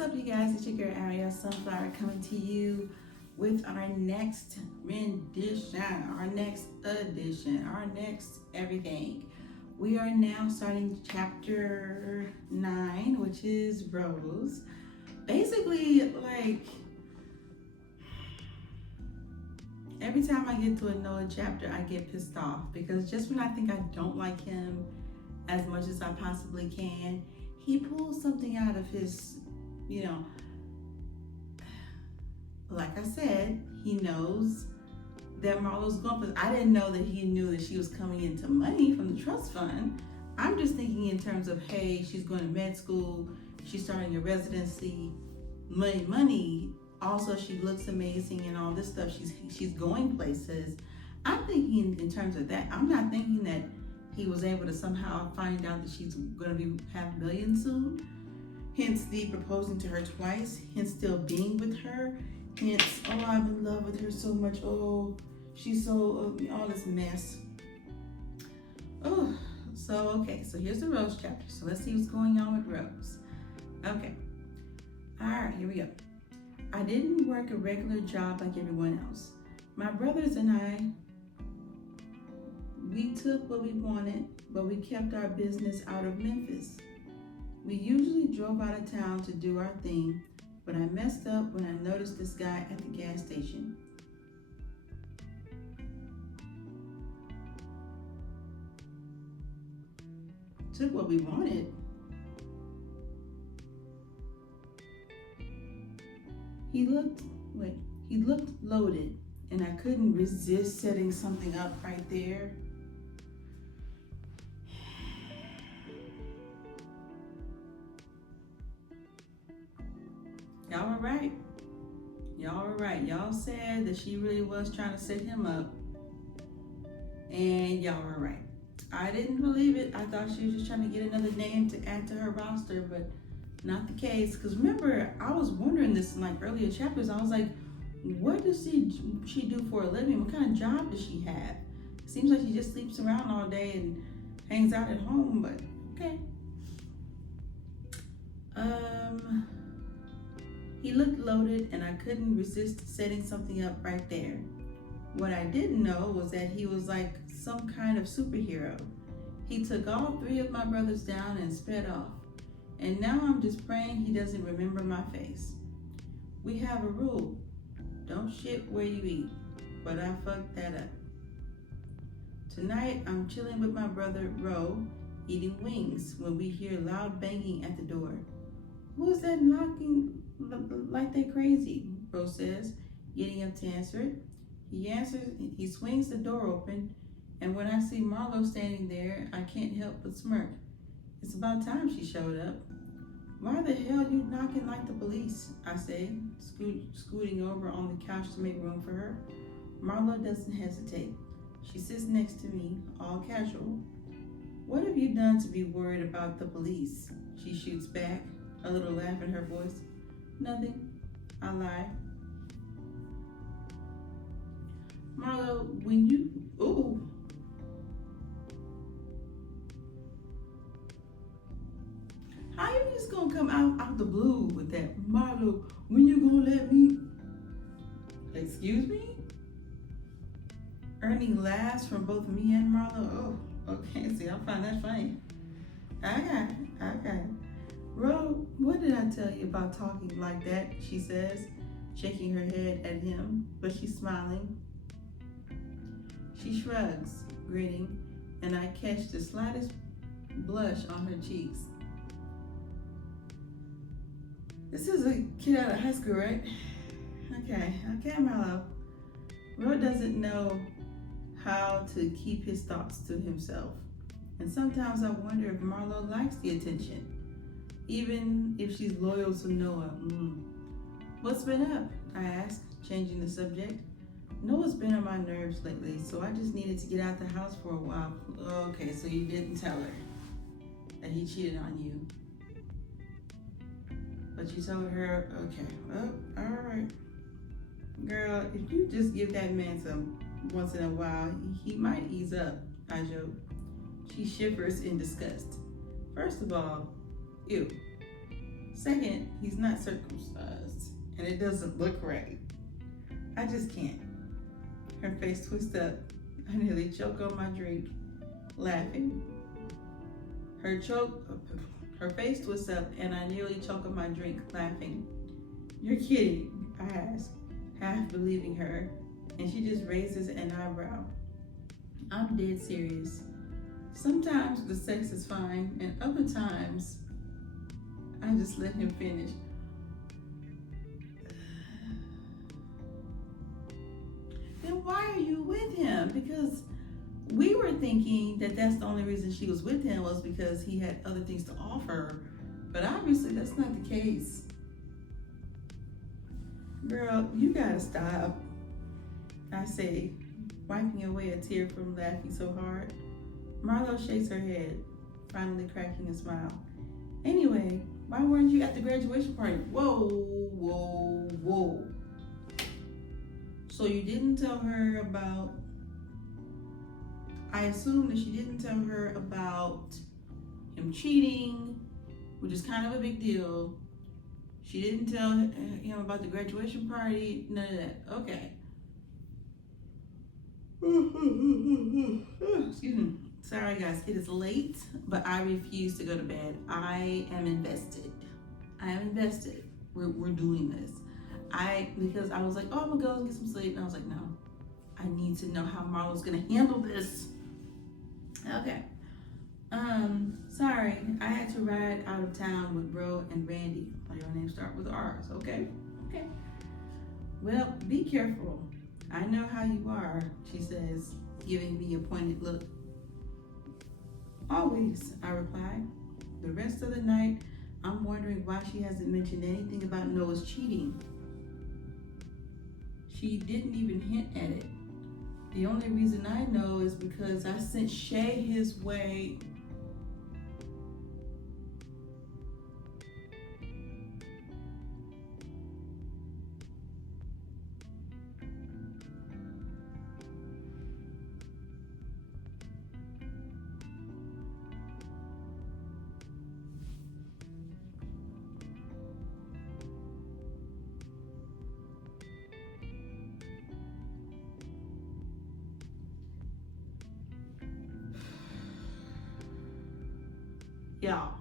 What's up, you guys? It's your girl Ariel Sunflower coming to you with our next rendition, our next edition, our next everything. We are now starting chapter 9, which is Rose. Basically, like, every time I get to a Noah chapter, I get pissed off because just when I think I don't like him as much as I possibly can, he pulls something out of his, like I said, he knows that Marlo's going, but I didn't know that he knew that she was coming into money from the trust fund. I'm just thinking in terms of, hey, she's going to med school, she's starting a residency, money. Also, she looks amazing and all this stuff. She's going places. I'm thinking in terms of that. I'm not thinking that he was able to somehow find out that she's going to have millions soon. Hence the proposing to her twice. Hence still being with her. Hence, oh, I'm in love with her so much. Oh, she's so, all this mess. Oh, okay. So here's the Rose chapter. So let's see what's going on with Rose. Okay. All right, here we go. I didn't work a regular job like everyone else. My brothers and I, we took what we wanted, but we kept our business out of Memphis. We usually drove out of town to do our thing, but I messed up when I noticed this guy at the gas station. Took what we wanted. He looked loaded, and I couldn't resist setting something up right there. Y'all were right. Y'all were right. Y'all said that she really was trying to set him up, and y'all were right. I didn't believe it. I thought she was just trying to get another name to add to her roster, but not the case. Because remember, I was wondering this in like earlier chapters. I was like, what does she do for a living? What kind of job does she have? It seems like she just sleeps around all day and hangs out at home, but okay. He looked loaded and I couldn't resist setting something up right there. What I didn't know was that he was like some kind of superhero. He took all 3 of my brothers down and sped off. And now I'm just praying he doesn't remember my face. We have a rule. Don't shit where you eat. But I fucked that up. Tonight, I'm chilling with my brother, Ro, eating wings when we hear loud banging at the door. Who is that knocking like they crazy? Ro says, getting up to answer it. He answers, he swings the door open, and when I see Marlo standing there, I can't help but smirk. It's about time she showed up. Why the hell you knocking like the police? I say, scooting over on the couch to make room for her. Marlo doesn't hesitate. She sits next to me, all casual. What have you done to be worried about the police? She shoots back, a little laugh in her voice. Nothing, I lie. Marlo, when you, how you just gonna come out the blue with that? Marlo, when you gonna let me? Excuse me? Earning laughs from both me and Marlo. Oh, okay, see, I find that funny. Okay. Ro, what did I tell you about talking like that? She says, shaking her head at him, but she's smiling. She shrugs, grinning, and I catch the slightest blush on her cheeks. This is a kid out of high school, right? Okay, Marlo. Ro doesn't know how to keep his thoughts to himself. And sometimes I wonder if Marlo likes the attention, even if she's loyal to Noah. What's been up? I ask, changing the subject. Noah's been on my nerves lately, so I just needed to get out the house for a while. Okay, so you didn't tell her that he cheated on you. But you told her, okay, well, all right. Girl, if you just give that man some once in a while, he might ease up, I joke. She shivers in disgust. First of all, ew. Second, he's not circumcised, and it doesn't look right. I just can't. Her face twists up. I nearly choke on my drink, laughing. Her face twists up, and I nearly choke on my drink, laughing. You're kidding, I ask, half believing her, and she just raises an eyebrow. I'm dead serious. Sometimes the sex is fine, and other times, I just let him finish. Then why are you with him? Because we were thinking that that's the only reason she was with him was because he had other things to offer. But obviously that's not the case. Girl, you gotta stop, I say, wiping away a tear from laughing so hard. Marlo shakes her head, finally cracking a smile. Anyway, why weren't you at the graduation party? Whoa, whoa, whoa. So you didn't tell her about, I assume that she didn't tell her about him cheating, which is kind of a big deal. She didn't tell him about the graduation party, none of that. Okay. Excuse me. Sorry guys, it is late, but I refuse to go to bed. I am invested. We're doing this. Because I was like, oh, I'm gonna go and get some sleep. And I was like, no, I need to know how Marlo's gonna handle this. Okay. Sorry, I had to ride out of town with Bro and Randy. Your names start with R's, okay? Okay. Well, be careful. I know how you are, she says, giving me a pointed look. Always, I reply. The rest of the night, I'm wondering why she hasn't mentioned anything about Noah's cheating. She didn't even hint at it. The only reason I know is because I sent Shay his way. Y'all.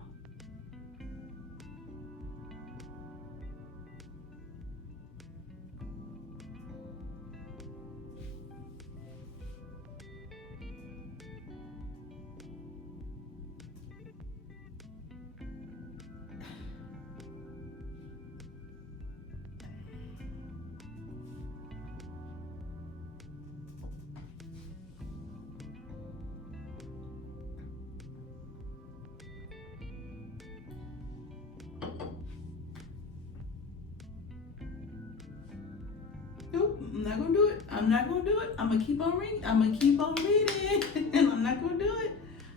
Nope, I'm not gonna do it. I'm not gonna do it. I'm gonna keep on reading. I'm gonna keep on reading. And I'm not gonna do it.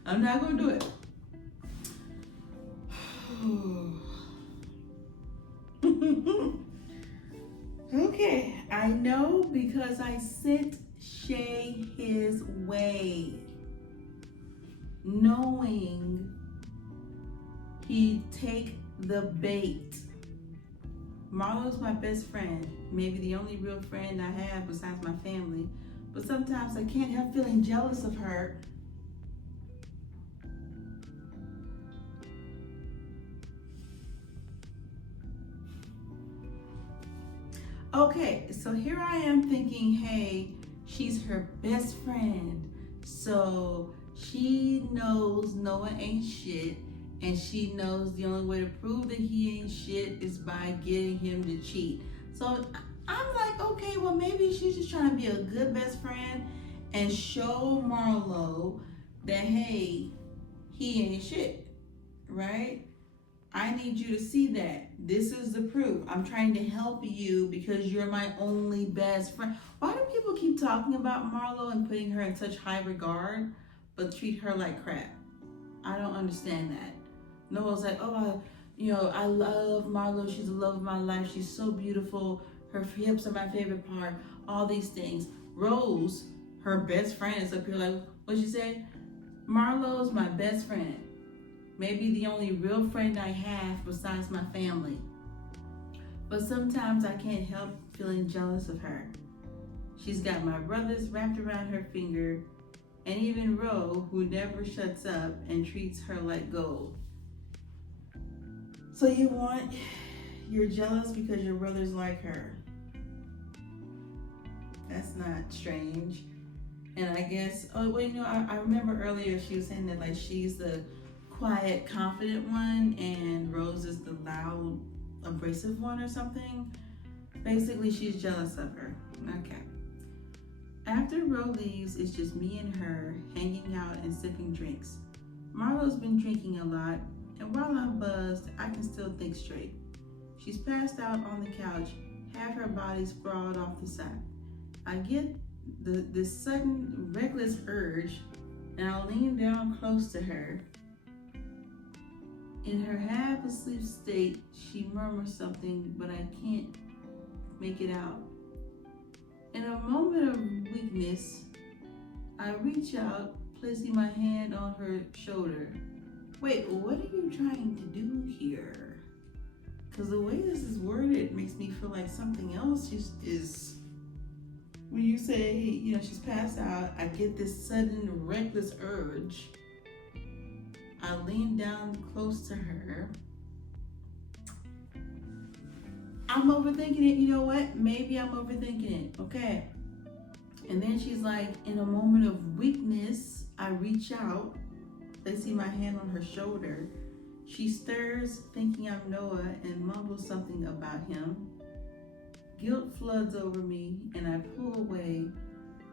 I'm not gonna do it. Okay, I know because I sent Shay his way, knowing he'd take the bait. Marlo's my best friend, maybe the only real friend I have besides my family, but sometimes I can't help feeling jealous of her. Okay, so here I am thinking, hey, she's her best friend, so she knows Noah ain't shit, and she knows the only way to prove that he ain't shit is by getting him to cheat. So I'm like, okay, well maybe she's just trying to be a good best friend and show Marlo that, hey, he ain't shit, right? I need you to see that. This is the proof. I'm trying to help you because you're my only best friend. Why do people keep talking about Marlo and putting her in such high regard, but treat her like crap? I don't understand that. Noah's like, oh, I love Marlo. She's the love of my life. She's so beautiful. Her hips are my favorite part. All these things. Rose, her best friend, is up here like, what'd you say? Marlo's my best friend. Maybe the only real friend I have besides my family. But sometimes I can't help feeling jealous of her. She's got my brothers wrapped around her finger, and even Ro, who never shuts up and treats her like gold. So you're jealous because your brothers like her. That's not strange. And I guess, I remember earlier she was saying that like she's the quiet, confident one, and Rose is the loud, abrasive one or something. Basically, she's jealous of her. Okay. After Ro leaves, it's just me and her hanging out and sipping drinks. Marlo's been drinking a lot, and while I'm buzzed, I can still think straight. She's passed out on the couch, half her body sprawled off the side. I get this sudden, reckless urge, and I'll lean down close to her. In her half-asleep state, she murmurs something, but I can't make it out. In a moment of weakness, I reach out, placing my hand on her shoulder. Wait, what are you trying to do here? Because the way this is worded makes me feel like something else is. When you say, she's passed out, I get this sudden, reckless urge. I lean down close to her. I'm overthinking it. You know what? Maybe I'm overthinking it. Okay. And then she's like, in a moment of weakness, I reach out, placing my hand on her shoulder. She stirs, thinking I'm Noah, and mumbles something about him. Guilt floods over me, and I pull away,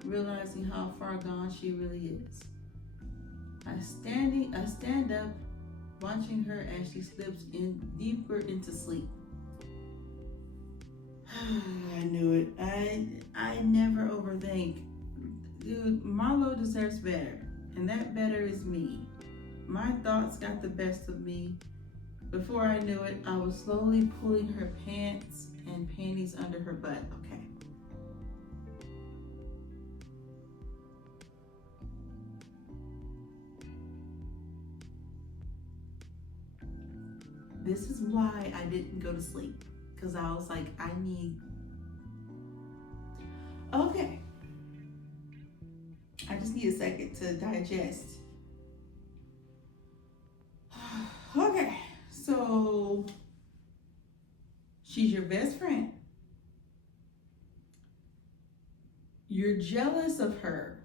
realizing how far gone she really is. I stand up, watching her as she slips in deeper into sleep. I knew it. I never overthink. Dude, Marlo deserves better, and that better is me. My thoughts got the best of me. Before I knew it, I was slowly pulling her pants and panties under her butt. Okay. This is why I didn't go to sleep, because I was like, okay. I just need a second to digest. Okay, so she's your best friend. You're jealous of her.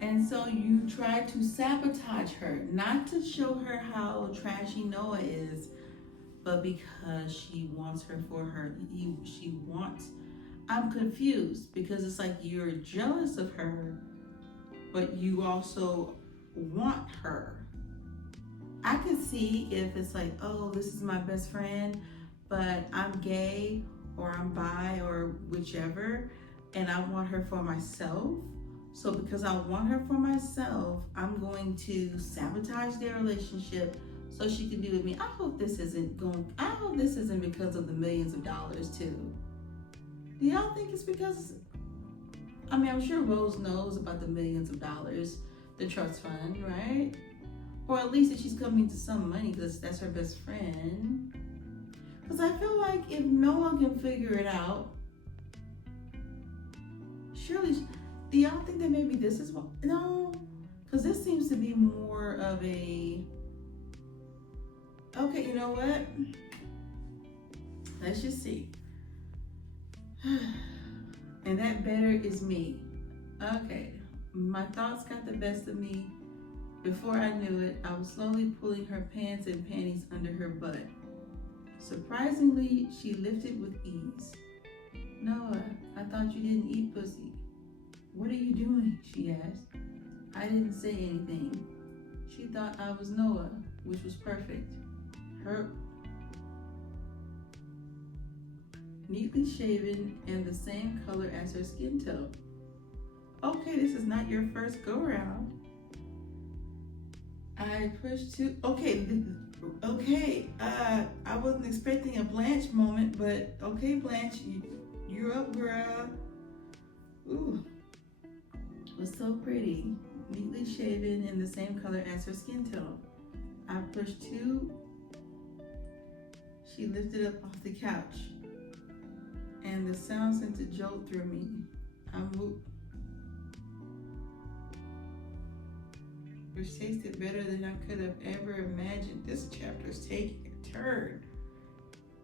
And so you try to sabotage her, not to show her how trashy Noah is, but because she wants her for her. I'm confused because it's like you're jealous of her, but you also want her. I could see if it's like, oh, this is my best friend, but I'm gay or I'm bi or whichever, and I want her for myself. So because I want her for myself, I'm going to sabotage their relationship so she can be with me. I hope this isn't because of the millions of dollars too. Do y'all think it's because, I'm sure Rose knows about the millions of dollars, the trust fund, right? Or at least that she's coming to some money because that's her best friend. Because I feel like if no one can figure it out, surely, do y'all think that maybe this is what? No, because this seems to be more of a, okay, you know what? Let's just see. And that better is me. Okay, my thoughts got the best of me. Before I knew it, I was slowly pulling her pants and panties under her butt. Surprisingly, she lifted with ease. Noah, I thought you didn't eat pussy. What are you doing? She asked. I didn't say anything. She thought I was Noah, which was perfect. Her neatly shaven and the same color as her skin tone. Okay, this is not your first go-around. I pushed to, okay, I wasn't expecting a Blanche moment, but okay, Blanche, you're up, girl. Ooh, it was so pretty. neatly shaven in the same color as her skin tone. I pushed 2. She lifted up off the couch, and the sound sent a jolt through me. I moved, which tasted better than I could have ever imagined. This chapter's taking a turn.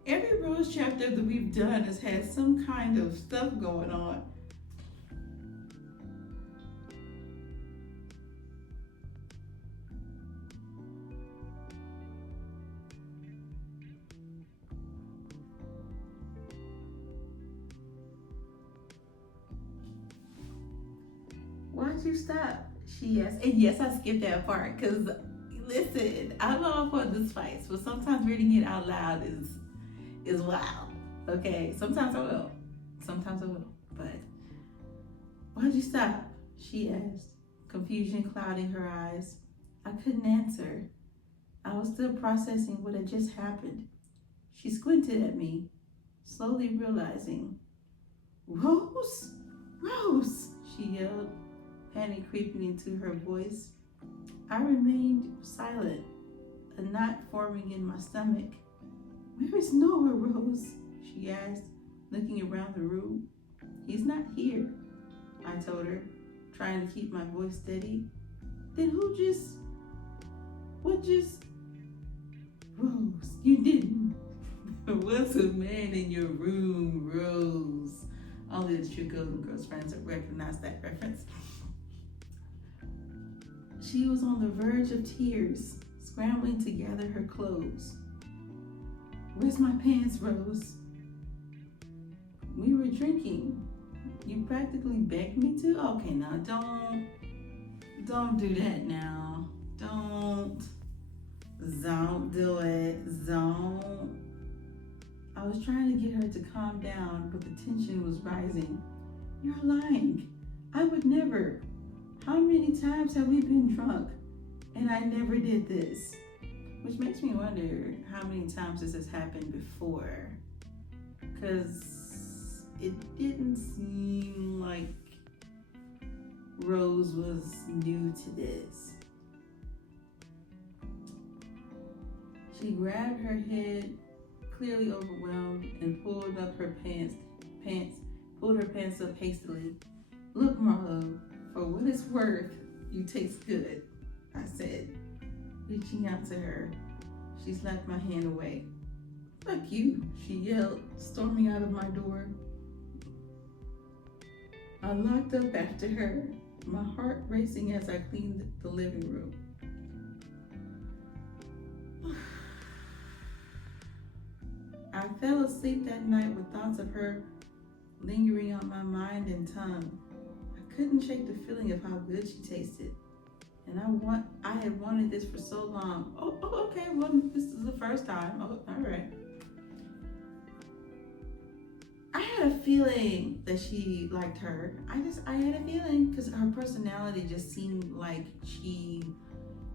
Every Rose chapter that we've done has had some kind of stuff going on. Why'd you stop? She asked. And yes, I skipped that part because, listen, I'm all for the spice, but sometimes reading it out loud is wild. Okay, sometimes I will. But why'd you stop? She asked, confusion clouding her eyes. I couldn't answer. I was still processing what had just happened. She squinted at me, slowly realizing. Rose? Rose, she yelled, panic creeping into her voice. I remained silent, a knot forming in my stomach. Where is Noah, Rose? She asked, looking around the room. He's not here, I told her, trying to keep my voice steady. Then what just? Rose, you didn't. There was a man in your room, Rose. Only the true Golden Girls friends have recognized that reference. She was on the verge of tears, scrambling to gather her clothes. Where's my pants, Rose? We were drinking. You practically begged me to? Okay, now don't do that now. Don't do it. Don't. I was trying to get her to calm down, but the tension was rising. You're lying. I would never. How many times have we been drunk? And I never did this. Which makes me wonder how many times this has happened before. Because it didn't seem like Rose was new to this. She grabbed her head, clearly overwhelmed, and pulled up her pulled her pants up hastily. Look, Marlo, for what it's worth, you taste good, I said, reaching out to her. She slapped my hand away. Fuck you, she yelled, storming out of my door. I locked up after her, my heart racing as I cleaned the living room. I fell asleep that night with thoughts of her lingering on my mind and tongue. I couldn't shake the feeling of how good she tasted. And I had wanted this for so long. Oh, okay, well, this is the first time. Oh, all right. I had a feeling that she liked her. I had a feeling because her personality just seemed like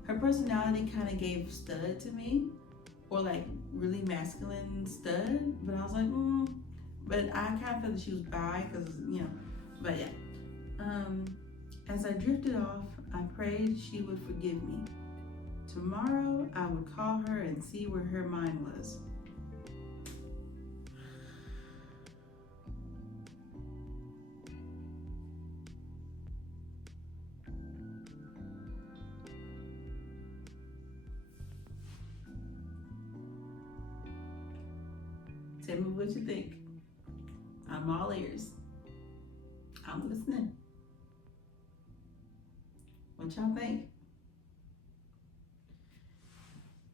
her personality kind of gave stud to me, or like really masculine stud. But I was like, But I kind of felt that she was bi because, but yeah. As I drifted off, I prayed she would forgive me. Tomorrow, I would call her and see where her mind was. Tell me what you think. I'm all ears. I'm listening. What y'all think?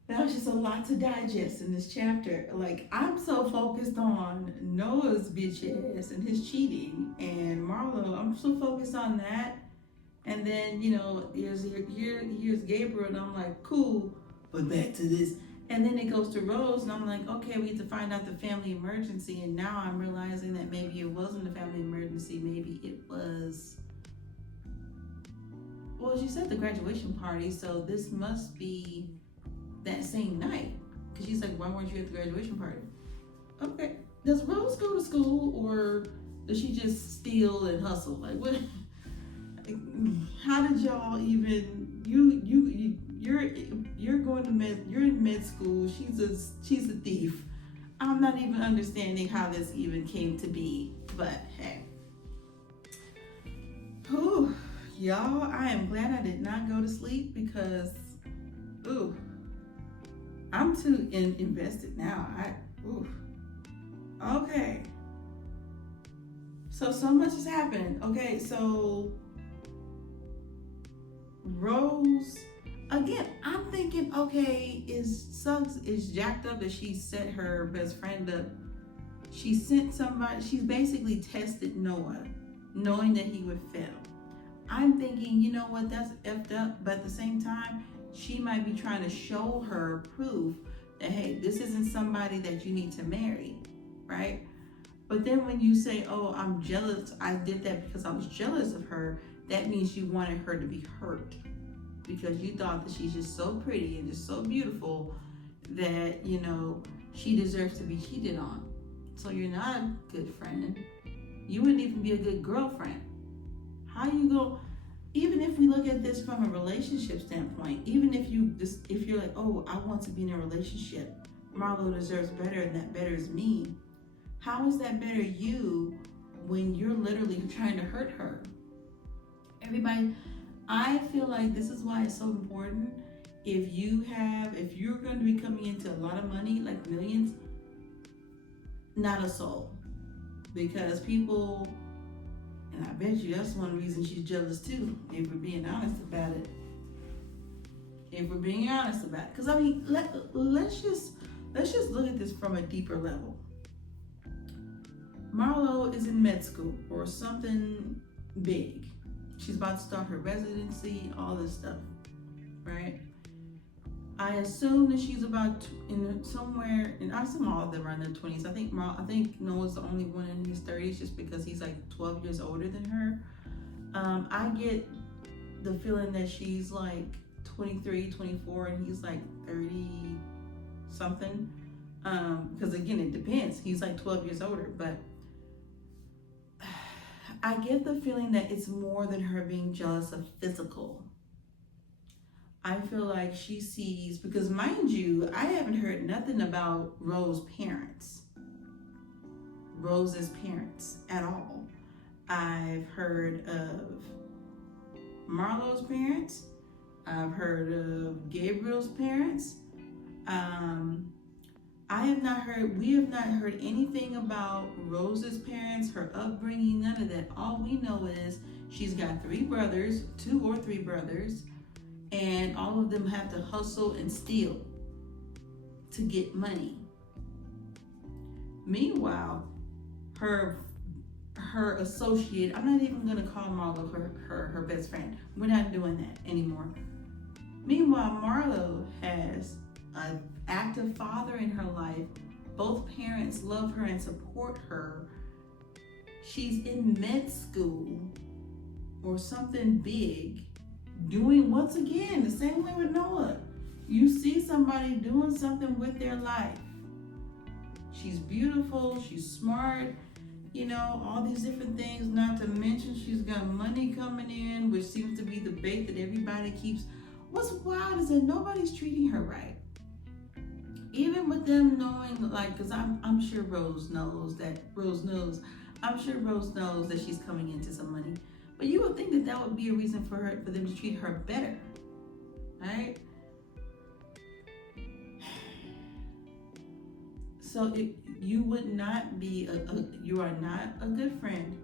That was just a lot to digest in this chapter. Like, I'm so focused on Noah's bitch ass and his cheating, and Marlo, I'm so focused on that. And then, here's Gabriel, and I'm like, cool, but back to this. And then it goes to Rose, and I'm like, okay, we need to find out the family emergency. And now I'm realizing that maybe it wasn't a family emergency. Maybe it was, well, she said the graduation party, so this must be that same night. Because she's like, why weren't you at the graduation party? Okay, does Rose go to school, or does she just steal and hustle? Like, what? how did y'all even you're going to you're in med school. She's a thief. I'm not even understanding how this even came to be, but hey. Whew, y'all, I am glad I did not go to sleep because ooh, I'm too invested now. Okay. So much has happened. Okay, so Rose, again, I'm thinking, okay, is jacked up that she set her best friend up. She sent somebody, she's basically tested Noah, knowing that he would fail. I'm thinking, you know what, that's effed up, but at the same time, she might be trying to show her proof that, hey, this isn't somebody that you need to marry, right? But then when you say, oh, I'm jealous, I did that because I was jealous of her, that means you wanted her to be hurt because you thought that she's just so pretty and just so beautiful that, you know, she deserves to be cheated on. So you're not a good friend. You wouldn't even be a good girlfriend. How you go, even if we look at this from a relationship standpoint, even if you're like, oh, I want to be in a relationship, Marlo deserves better and that better is me. How is that better you when you're literally trying to hurt her? Everybody, I feel like this is why it's so important. If you're going to be coming into a lot of money, like millions, not a soul. Because people, and I bet you that's one reason she's jealous too, if we're being honest about it. Because I mean, let's just look at this from a deeper level. Marlo is in med school or something big. She's about to start her residency, all this stuff, right? I assume that she's about somewhere, and I assume all of them are in their 20s. I think Noah's the only one in his 30s just because he's like 12 years older than her. I get the feeling that she's like 23, 24, and he's like 30 something. Because again, it depends. He's like 12 years older, but I get the feeling that it's more than her being jealous of physical. I feel like she sees, because mind you, I haven't heard nothing about Rose's parents at all. I've heard of Marlo's parents. I've heard of Gabriel's parents. We have not heard anything about Rose's parents, her upbringing, none of that. All we know is she's got 2 or 3 brothers, and all of them have to hustle and steal to get money. Meanwhile, her associate, I'm not even gonna call Marlo her best friend. We're not doing that anymore. Meanwhile, Marlo has an active father in her life. Both parents love her and support her. She's in med school or something big, doing, once again, the same way with Noah. You see somebody doing something with their life. She's beautiful, she's smart, you know, all these different things, not to mention she's got money coming in, which seems to be the bait that everybody keeps. What's wild is that nobody's treating her right. Even with them knowing, like, because I'm sure Rose knows that she's coming into some money. But you would think that would be a reason for them to treat her better, right? So you would not be you are not a good friend.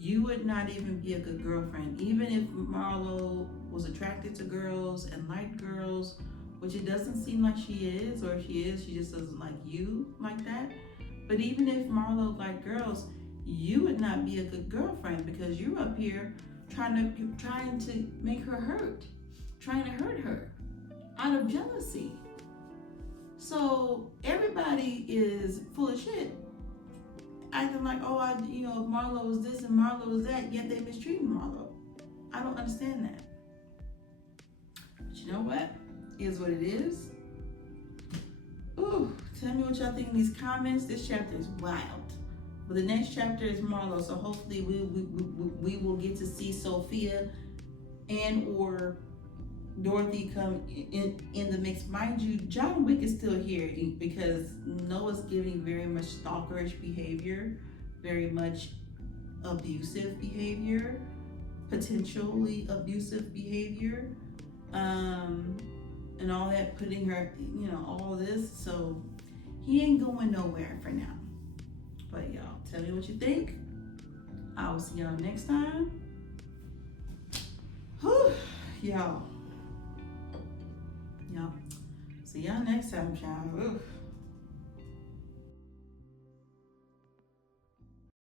You would not even be a good girlfriend. Even if Marlo was attracted to girls and liked girls, which it doesn't seem like she is, or if she is, she just doesn't like you like that. But even if Marlo liked girls, you would not be a good girlfriend because you're up here trying to make her hurt, trying to hurt her out of jealousy. So everybody is full of shit, acting like, oh, Marlo was this and Marlo was that, yet they mistreating Marlo. I don't understand that. But you know what? Is what it is. Ooh, tell me what y'all think in these comments. This chapter is wild. But the next chapter is Marlo, so hopefully we will get to see Sophia and or Dorothy come in the mix. Mind you, John Wick is still here because Noah's giving very much stalkerish behavior, very much abusive behavior, potentially abusive behavior, and all that, putting her, all this. So he ain't going nowhere for now. But y'all, tell me what you think. I will see y'all next time. Whew, y'all. See y'all next time, child. Oof.